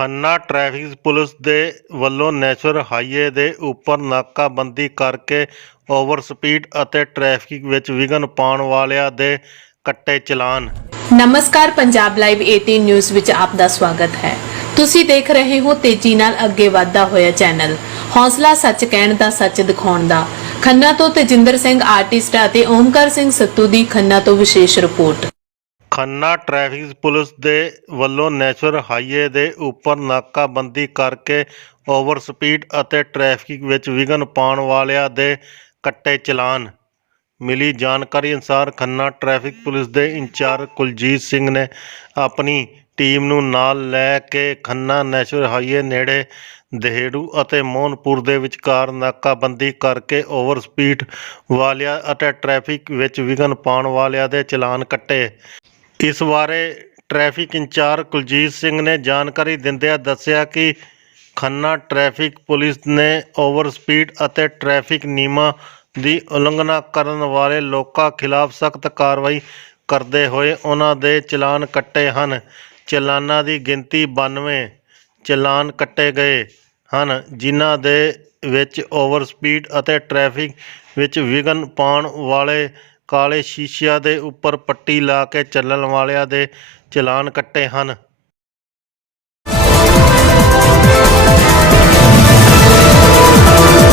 Khanna traffic police ਦੇ ਵੱਲੋਂ national highway ਦੇ ਉੱਪਰ ਨਾਕਾਬੰਦੀ ਕਰਕੇ ਓਵਰ ਸਪੀਡ ਅਤੇ ਟ੍ਰੈਫਿਕ ਵਿੱਚ ਵਿਘਨ ਪਾਉਣ ਵਾਲਿਆਂ ਦੇ ਕੱਟੇ ਚਲਾਨ। ਨਮਸਕਾਰ, ਪੰਜਾਬ ਲਾਈਵ 18 ਨਿਊਜ਼ ਵਿੱਚ ਆਪ ਦਾ ਸਵਾਗਤ ਹੈ। ਤੁਸੀਂ ਦੇਖ ਰਹੇ ਹੋ ਤੇਜ਼ੀ ਨਾਲ ਅੱਗੇ ਵਧਦਾ ਹੋਇਆ ਚੈਨਲ। ਹੌਸਲਾ ਸੱਚ ਕਹਿਣ ਦਾ, ਸੱਚ ਦਿਖਾਉਣ ਦਾ। ਖੰਨਾ ਤੋਂ ਤੇਜਿੰਦਰ ਸਿੰਘ ਆਰਟਿਸਟ ਅਤੇ ਓਮਕਾਰ ਸਿੰਘ ਸੱਤੂ ਦੀ ਖੰਨਾ ਤੋਂ ਵਿਸ਼ੇਸ਼ ਰਿਪੋਰਟ। ਖੰਨਾ ਟ੍ਰੈਫਿਕ ਪੁਲਿਸ ਦੇ ਵੱਲੋਂ ਨੈਸ਼ਨਲ ਹਾਈਵੇ ਦੇ ਉੱਪਰ ਨਾਕਾਬੰਦੀ ਕਰਕੇ ਓਵਰ ਸਪੀਡ ਅਤੇ ਟ੍ਰੈਫਿਕ ਵਿੱਚ ਵਿਘਨ ਪਾਉਣ ਵਾਲਿਆਂ ਦੇ ਕੱਟੇ ਚਲਾਨ। ਮਿਲੀ ਜਾਣਕਾਰੀ ਅਨੁਸਾਰ ਖੰਨਾ ਟ੍ਰੈਫਿਕ ਪੁਲਿਸ ਦੇ ਇੰਚਾਰਜ ਕੁਲਜੀਤ ਸਿੰਘ ਨੇ ਆਪਣੀ ਟੀਮ ਨੂੰ ਨਾਲ ਲੈ ਕੇ ਖੰਨਾ ਨੈਸ਼ਨਲ ਹਾਈਵੇ ਨੇੜੇ ਦਹੇੜੂ ਅਤੇ ਮੋਹਨਪੁਰ ਦੇ ਵਿਚਕਾਰ ਨਾਕਾਬੰਦੀ ਕਰਕੇ ਓਵਰ ਸਪੀਡ ਵਾਲਿਆਂ ਅਤੇ ਟ੍ਰੈਫਿਕ ਵਿੱਚ ਵਿਘਨ ਪਾਉਣ ਵਾਲਿਆਂ ਦੇ ਚਲਾਨ ਕੱਟੇ। ਇਸ ਬਾਰੇ ਟ੍ਰੈਫਿਕ ਇੰਚਾਰਜ ਕੁਲਜੀਤ ਸਿੰਘ ਨੇ ਜਾਣਕਾਰੀ ਦਿੰਦਿਆਂ ਦੱਸਿਆ ਕਿ ਖੰਨਾ ਟ੍ਰੈਫਿਕ ਪੁਲਿਸ ਨੇ ਓਵਰ ਸਪੀਡ ਅਤੇ ਟ੍ਰੈਫਿਕ ਨਿਯਮਾਂ ਦੀ ਉਲੰਘਣਾ ਕਰਨ ਵਾਲੇ ਲੋਕਾਂ ਖਿਲਾਫ ਸਖਤ ਕਾਰਵਾਈ ਕਰਦੇ ਹੋਏ ਉਹਨਾਂ ਦੇ ਚਲਾਨ ਕੱਟੇ ਹਨ। ਚਲਾਨਾਂ ਦੀ ਗਿਣਤੀ 92 ਚਲਾਨ ਕੱਟੇ ਗਏ ਹਨ, ਜਿਨ੍ਹਾਂ ਦੇ ਵਿੱਚ ਓਵਰ ਸਪੀਡ ਅਤੇ ਟ੍ਰੈਫਿਕ ਵਿੱਚ ਵਿਘਨ ਪਾਉਣ ਵਾਲੇ ਕਾਲੇ ਸ਼ੀਸ਼ਿਆਂ ਦੇ ਉੱਪਰ ਪੱਟੀ ਲਾ ਕੇ ਚੱਲਣ ਵਾਲਿਆਂ ਦੇ ਚਲਾਨ ਕੱਟੇ ਹਨ।